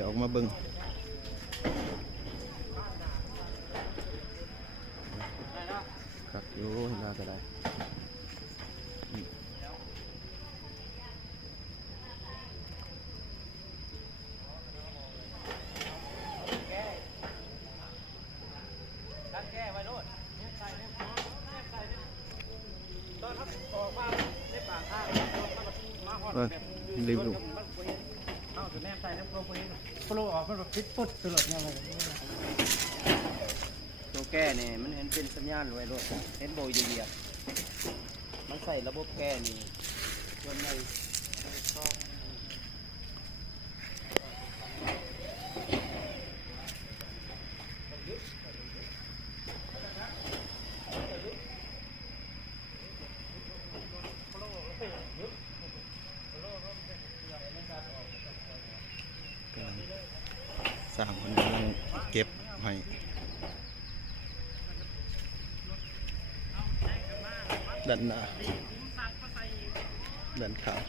อออกมาเบิ่งครับอยู่เห็นแล้วก็ได้รีวิวแม่ใส่แล้วโปรโออกมันแบบฟิตฟุตตลอดเนี่ยเลยตัวแก้เนี่ยมันเห็นเป็นสัญญาณรวยรถเห็นโบยเหยียบมันใส่ระบบแก้นี่ส่วนในสร้างคนกำลังเก็บให้ด้านหน้าด้านข้าง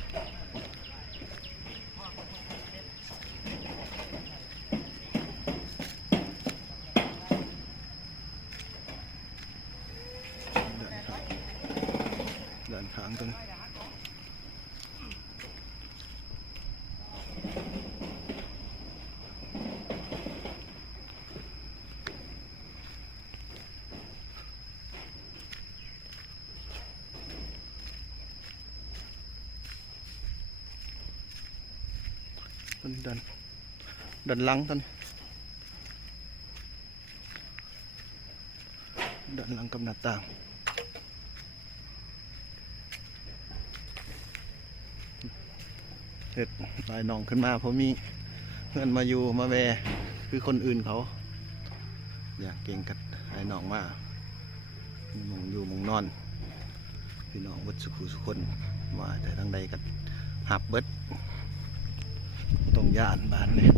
ด้านข้างตรงดันหลังต้นดันหลังกับหน้าต่างเห็ดลายหนองขึ้นมาเพราะมีเพื่อนมาอยู่มาแวคือคนอื่นเขาอยากเก่งกับลายหนองมากมองอยู่มองนอนพี่น้องวัดสุขุสุคนว่าแต่ทางใดกับหับเบิดตรงย่านบ้านเนี่ย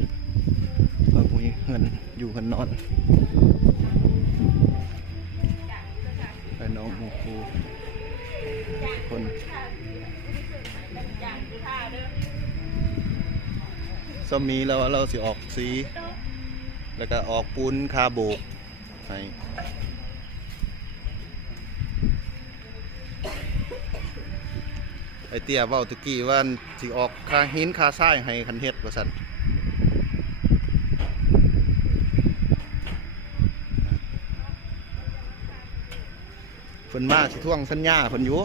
เพราะมีเงินอยู่กันนอนไปน้องหมูคูคนสมีแล้วเราสิออกสีแล้วก็ออกปูนคาโบกให้ไอเตี้ยเว้าตะกี้ว่าสิออกคาหินคาทรายให้คันเฮ็ดว่าซั่นเพิ่นมาสิท่วงสัญญาเพิ่นอยู่